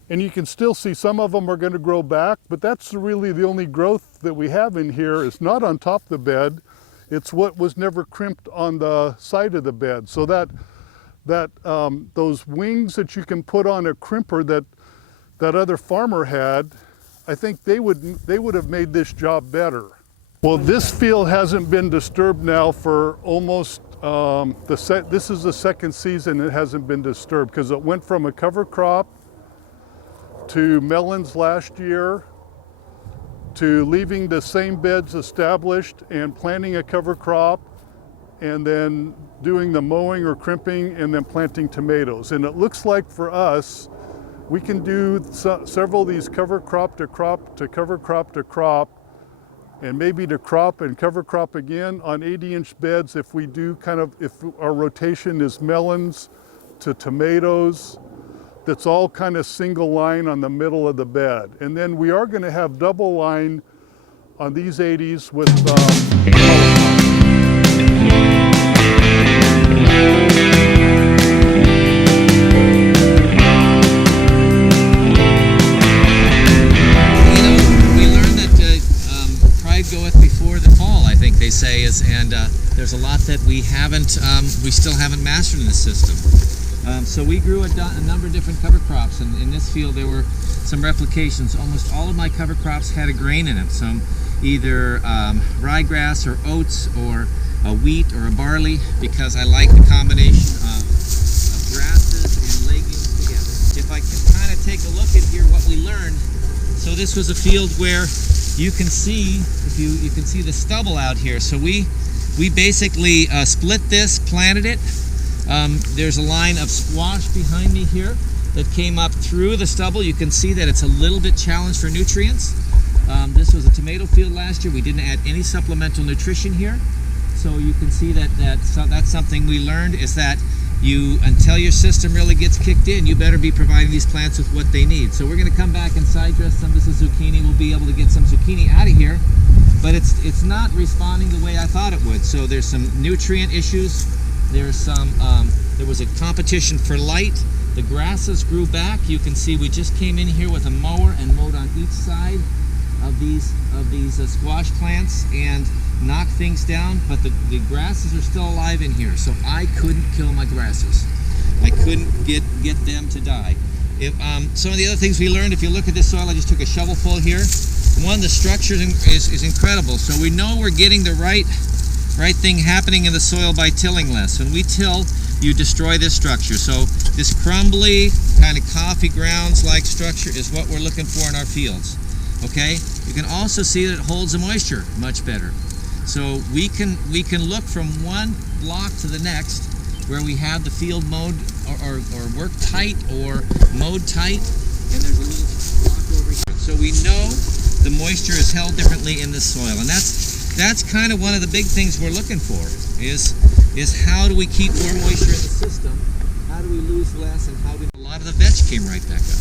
and you can still see some of them are going to grow back, but that's really the only growth that we have in here. Is not on top of the bed, it's what was never crimped on the side of the bed. So those wings that you can put on a crimper that other farmer had, I think they would have made this job better. Well, this field hasn't been disturbed now for almost this is the second season it hasn't been disturbed, because it went from a cover crop to melons last year to leaving the same beds established and planting a cover crop and then doing the mowing or crimping and then planting tomatoes. And it looks like for us, we can do several of these cover crop to crop to cover crop to crop, and maybe to crop and cover crop again on 80-inch beds if we do if our rotation is melons to tomatoes, that's all kind of single line on the middle of the bed. And then we are going to have double line on these 80s with goeth before the fall, I think they say, and there's a lot that we still haven't mastered in the system. So we grew a number of different cover crops, and in this field there were some replications. Almost all of my cover crops had a grain in it, some either ryegrass or oats or a wheat or a barley, because I like the combination of grasses and legumes together. If I can kind of take a look at here what we learned, so this was a field where you can see, if you can see the stubble out here. So we basically split this, planted it. There's a line of squash behind me here that came up through the stubble. You can see that it's a little bit challenged for nutrients. This was a tomato field last year. We didn't add any supplemental nutrition here. So you can see that's something we learned, is that until your system really gets kicked in, you better be providing these plants with what they need. So we're going to come back and side dress some. This is zucchini. We'll be able to get some zucchini out of here, but it's not responding the way I thought it would. So there's some nutrient issues. There's some there was a competition for light. The grasses grew back. You can see we just came in here with a mower and mowed on each side of these squash plants and knocked things down, but the grasses are still alive in here, so I couldn't kill my grasses. I couldn't get them to die. Some of the other things we learned, if you look at this soil, I just took a shovelful here. One, the structure is incredible, so we know we're getting the right thing happening in the soil by tilling less. When we till, you destroy this structure. So this crumbly, kind of coffee grounds-like structure is what we're looking for in our fields. Okay? You can also see that it holds the moisture much better. So we can look from one block to the next where we have the field mowed or work tight or mowed tight, and there's a little block over here. So we know the moisture is held differently in the soil, and that's kind of one of the big things we're looking for, is is how do we keep more moisture in the system? How do we lose less? And how do a lot of the vetch came right back up.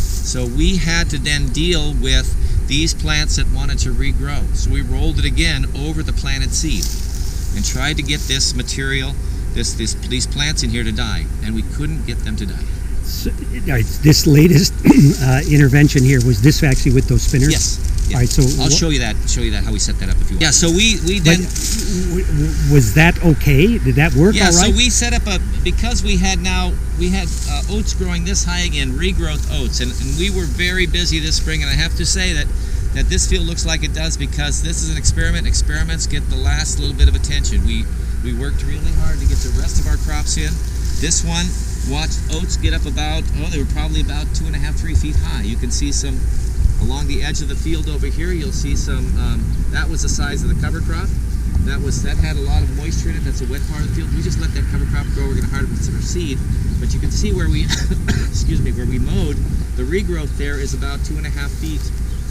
So we had to then deal with these plants that wanted to regrow. So we rolled it again over the planted seed and tried to get this material, these plants in here to die, and we couldn't get them to die. So, all right, this latest intervention here, was this actually with those spinners? Yes. All right, so I'll show you that how we set that up if you want. Yeah, so we then was that okay? Did that work all right? So we set up because we had oats growing this high again, regrowth oats, and we were very busy this spring, and I have to say that this field looks like it does because this is an experiment. Experiments get the last little bit of attention. We worked really hard to get the rest of our crops in. This one, watched oats get up about, they were probably about 2.5–3 feet high. You can see some along the edge of the field over here. You'll see some, that was the size of the cover crop. That had a lot of moisture in it. That's a wet part of the field. We just let that cover crop grow. We're going to harvest our seed. But you can see where we, where we mowed, the regrowth there is about 2.5 feet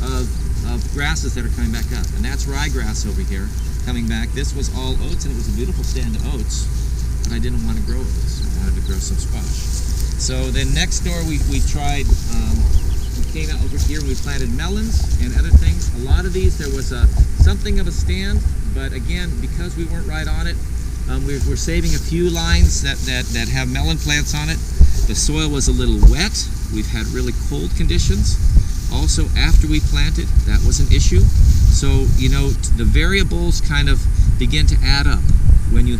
of grasses that are coming back up. And that's ryegrass over here coming back. This was all oats, and it was a beautiful stand of oats. But I didn't want to grow oats. I wanted to grow some squash. So then next door we tried, we came out over here and we planted melons and other things. A lot of these, there was something of a stand, but again, because we weren't right on it, we're saving a few lines that have melon plants on it. The soil was a little wet. We've had really cold conditions. Also, after we planted, that was an issue. So, the variables kind of begin to add up. When you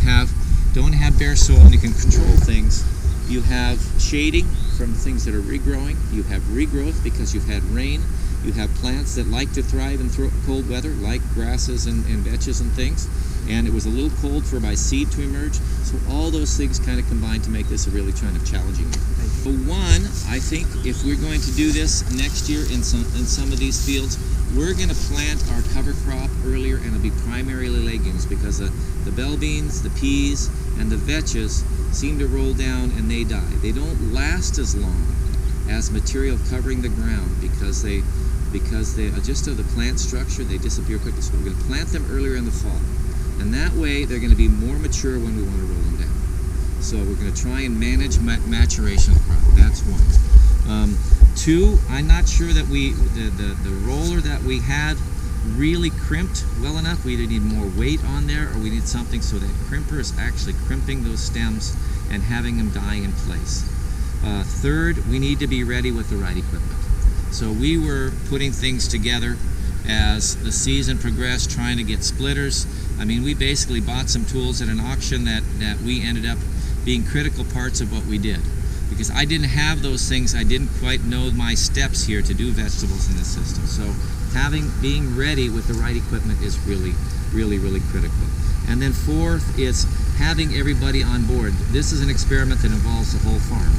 don't have bare soil and you can control things, you have shading from things that are regrowing. You have regrowth because you've had rain. You have plants that like to thrive in cold weather, like grasses and vetches and things. And it was a little cold for my seed to emerge. So all those things kind of combined to make this a really kind of challenging year. For one, I think if we're going to do this next year in some of these fields, we're going to plant our cover crop earlier, and it'll be primarily legumes because the bell beans, the peas, and the vetches seem to roll down and they die. They don't last as long as material covering the ground because they just of the plant structure, they disappear quickly. So we're going to plant them earlier in the fall, and that way they're going to be more mature when we want to roll them down. So we're going to try and manage maturation of the crop. That's one. Two, I'm not sure that the roller that we had really crimped well enough. We either need more weight on there or we need something so that crimper is actually crimping those stems and having them die in place. Third, we need to be ready with the right equipment. So we were putting things together as the season progressed, trying to get splitters. I mean, we basically bought some tools at an auction that we ended up being critical parts of what we did. Because I didn't have those things, I didn't quite know my steps here to do vegetables in this system. So being ready with the right equipment is really, really, really critical. And then fourth is having everybody on board. This is an experiment that involves the whole farm.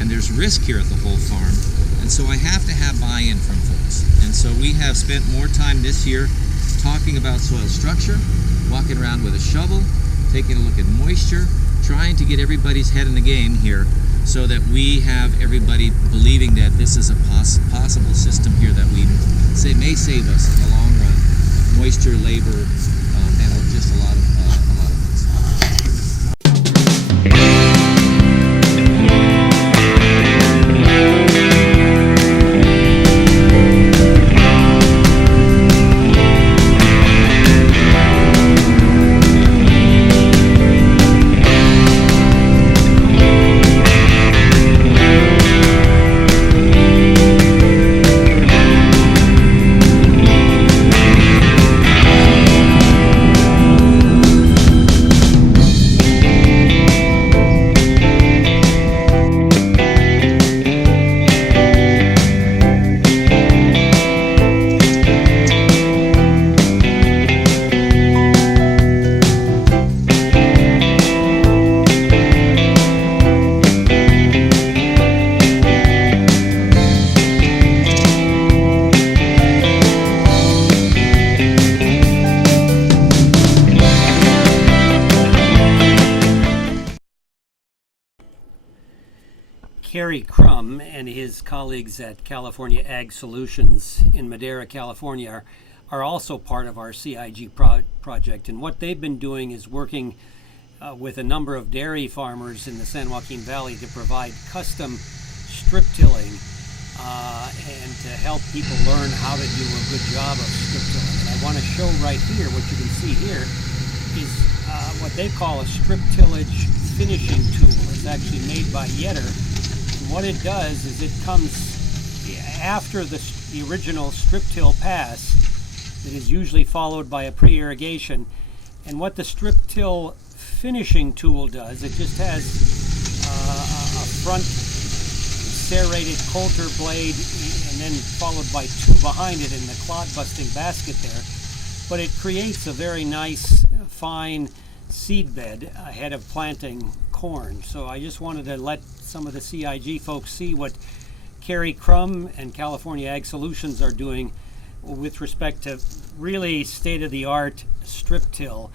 And there's risk here at the whole farm. And so I have to have buy-in from folks. And so we have spent more time this year talking about soil structure, walking around with a shovel, taking a look at moisture, trying to get everybody's head in the game here so that we have everybody believing that this is a possible system here that we may save us in the long run, moisture, labor, and just a lot of things. Kerry Crum and his colleagues at California Ag Solutions in Madera, California are also part of our CIG project. And what they've been doing is working with a number of dairy farmers in the San Joaquin Valley to provide custom strip tilling and to help people learn how to do a good job of strip tilling. And I want to show right here, what you can see here is what they call a strip tillage finishing tool. It's actually made by Yetter. And what it does is it comes after the original strip till pass. It is usually followed by a pre-irrigation. And what the strip till finishing tool does, it just has a front serrated coulter blade and then followed by two behind it in the clod busting basket there. But it creates a very nice fine seed bed ahead of planting corn. So I just wanted to let some of the CIG folks see what Kerry Crum and California Ag Solutions are doing with respect to really state-of-the-art strip till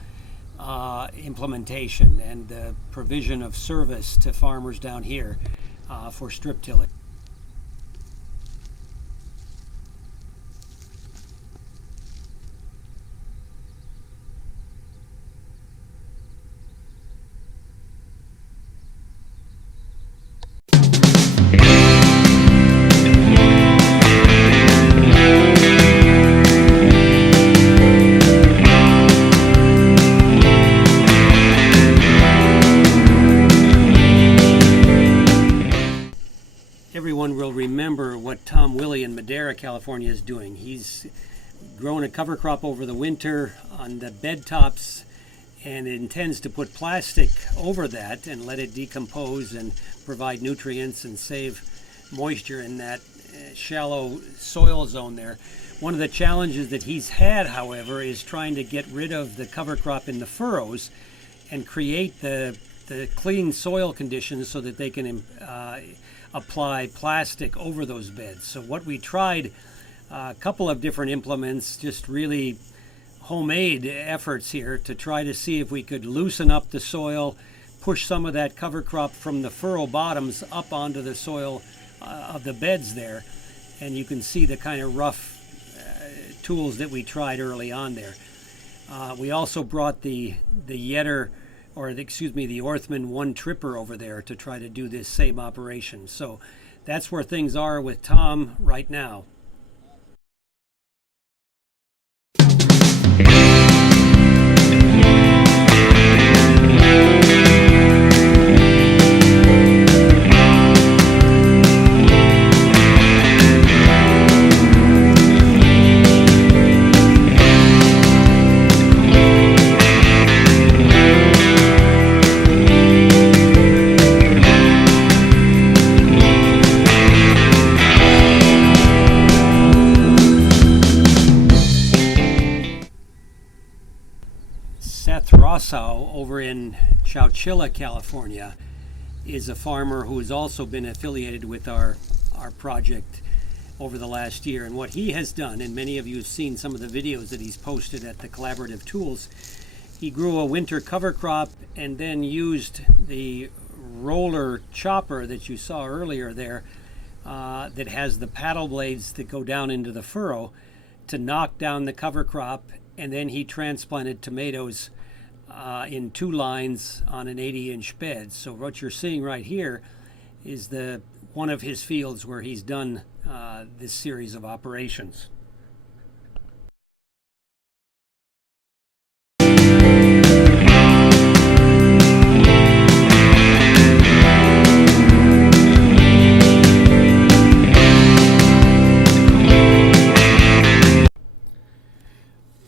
implementation and the provision of service to farmers down here for strip tilling. Everyone will remember what Tom Willey in Madera, California is doing. He's grown a cover crop over the winter on the bed tops and intends to put plastic over that and let it decompose and provide nutrients and save moisture in that shallow soil zone there. One of the challenges that he's had, however, is trying to get rid of the cover crop in the furrows and create the clean soil conditions so that they can apply plastic over those beds. So what we tried, a couple of different implements, just really homemade efforts here to try to see if we could loosen up the soil, push some of that cover crop from the furrow bottoms up onto the soil of the beds there. And you can see the kind of rough tools that we tried early on there. We also brought the Yetter, the Orthman 1 tripper over there to try to do this same operation. So that's where things are with Tom right now. Over in Chowchilla, California, is a farmer who has also been affiliated with our project over the last year. And what he has done, and many of you have seen some of the videos that he's posted at the Collaborative Tools, he grew a winter cover crop and then used the roller chopper that you saw earlier there that has the paddle blades that go down into the furrow to knock down the cover crop, and then he transplanted tomatoes in 2 lines on an 80-inch bed. So what you're seeing right here is one of his fields where he's done this series of operations.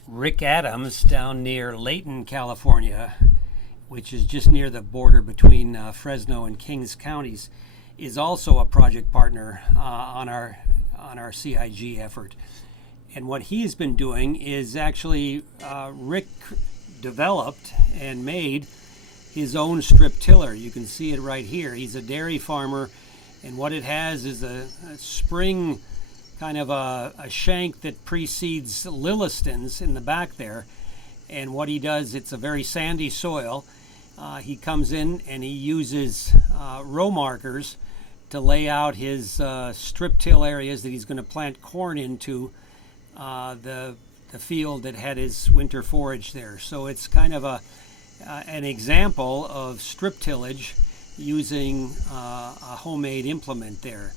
Rick Adams down near Laton, California, which is just near the border between Fresno and Kings counties, is also a project partner on our CIG effort. And what he has been doing is actually Rick developed and made his own strip tiller. You can see it right here. He's a dairy farmer, and what it has is a spring kind of a shank that precedes lilistons in the back there. And what he does, it's a very sandy soil. He comes in and he uses row markers to lay out his strip till areas that he's going to plant corn into the field that had his winter forage there. So it's kind of an example of strip tillage using a homemade implement there.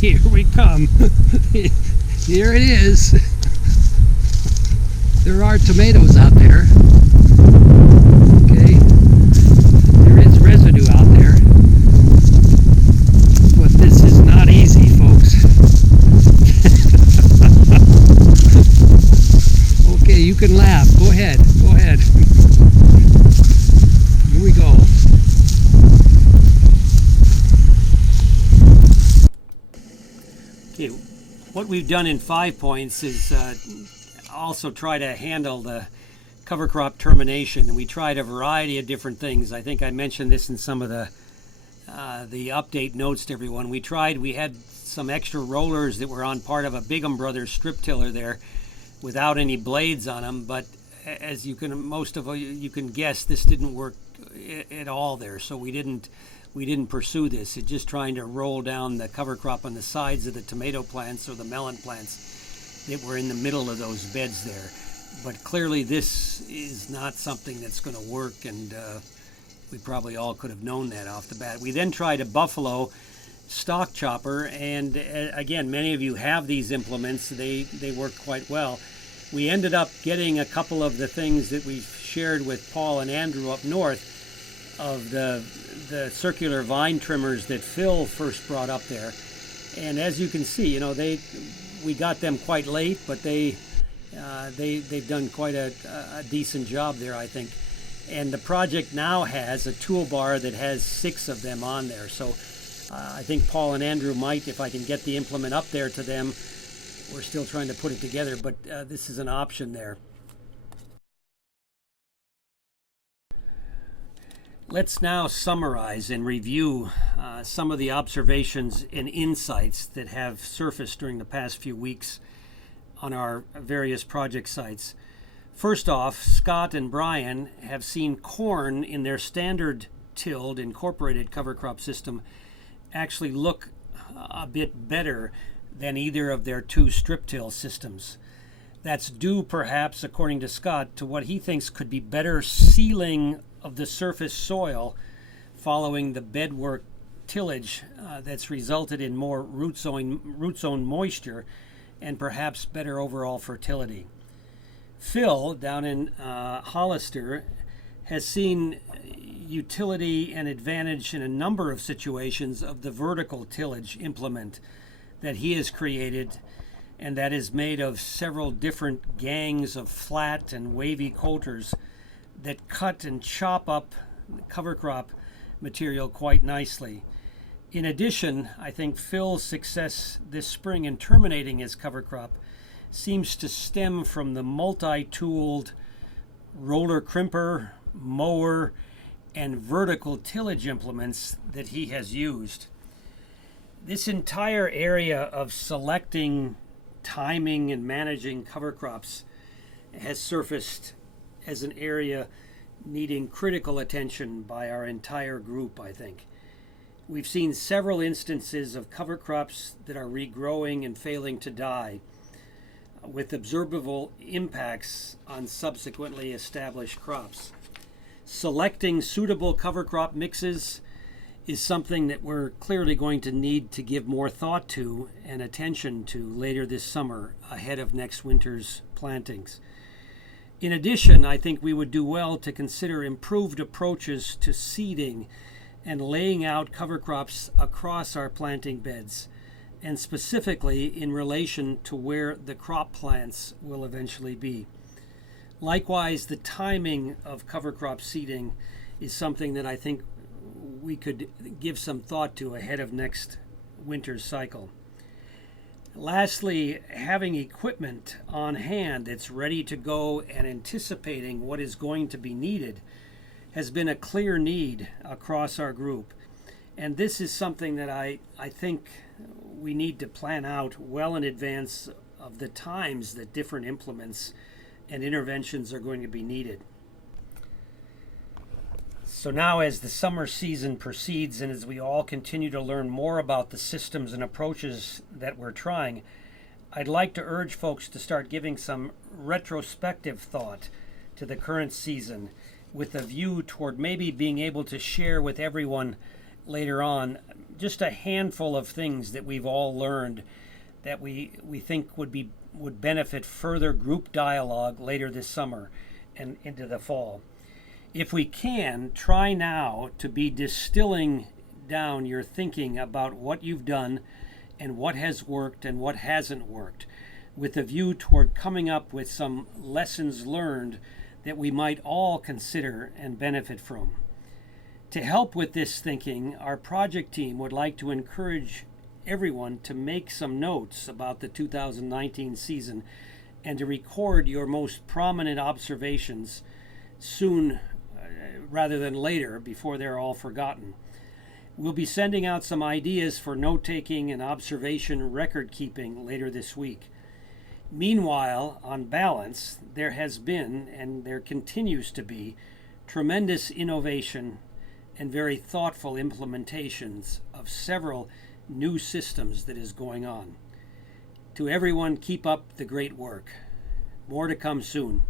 Here we come. Here it is. There are tomatoes out there. Okay. There is residue out there. But this is not easy, folks. Okay, you can laugh. Go ahead. Go ahead. Here we go. Okay, what we've done in 5 points is also try to handle the cover crop termination, and we tried a variety of different things. I think I mentioned this in some of the update notes to everyone. We had some extra rollers that were on part of a Bigham Brothers strip tiller there without any blades on them, but as you can guess, this didn't work at all there, so we didn't pursue this. It's just trying to roll down the cover crop on the sides of the tomato plants or the melon plants that were in the middle of those beds there. But clearly this is not something that's going to work, and we probably all could have known that off the bat. We then tried a Buffalo stock chopper, and again, many of you have these implements. They work quite well. We ended up getting a couple of the things that we shared with Paul and Andrew up north of the circular vine trimmers that Phil first brought up there. And as you can see, you know, we got them quite late, but they've done quite a decent job there, I think. And the project now has a toolbar that has 6 of them on there. So I think Paul and Andrew might, if I can get the implement up there to them, we're still trying to put it together, but this is an option there. Let's now summarize and review some of the observations and insights that have surfaced during the past few weeks on our various project sites. First off, Scott and Brian have seen corn in their standard tilled incorporated cover crop system actually look a bit better than either of their 2 strip till systems. That's due perhaps, according to Scott, to what he thinks could be better sealing of the surface soil following the bedwork tillage that's resulted in more root zone moisture and perhaps better overall fertility. Phil down in Hollister has seen utility and advantage in a number of situations of the vertical tillage implement that he has created, and that is made of several different gangs of flat and wavy coulters that cut and chop up cover crop material quite nicely. In addition, I think Phil's success this spring in terminating his cover crop seems to stem from the multi-tooled roller crimper, mower, and vertical tillage implements that he has used. This entire area of selecting, timing, and managing cover crops has surfaced as an area needing critical attention by our entire group, I think. We've seen several instances of cover crops that are regrowing and failing to die, with observable impacts on subsequently established crops. Selecting suitable cover crop mixes is something that we're clearly going to need to give more thought to and attention to later this summer ahead of next winter's plantings. In addition, I think we would do well to consider improved approaches to seeding and laying out cover crops across our planting beds, and specifically in relation to where the crop plants will eventually be. Likewise, the timing of cover crop seeding is something that I think we could give some thought to ahead of next winter's cycle. Lastly, having equipment on hand that's ready to go and anticipating what is going to be needed has been a clear need across our group. And this is something that I think we need to plan out well in advance of the times that different implements and interventions are going to be needed. So now, as the summer season proceeds and as we all continue to learn more about the systems and approaches that we're trying, I'd like to urge folks to start giving some retrospective thought to the current season with a view toward maybe being able to share with everyone later on just a handful of things that we've all learned that we think would benefit further group dialogue later this summer and into the fall. If we can, try now to be distilling down your thinking about what you've done and what has worked and what hasn't worked, with a view toward coming up with some lessons learned that we might all consider and benefit from. To help with this thinking, our project team would like to encourage everyone to make some notes about the 2019 season and to record your most prominent observations soon rather than later, before they're all forgotten. We'll be sending out some ideas for note-taking and observation record-keeping later this week. Meanwhile, on balance, there has been, and there continues to be, tremendous innovation and very thoughtful implementations of several new systems that is going on. To everyone, keep up the great work. More to come soon.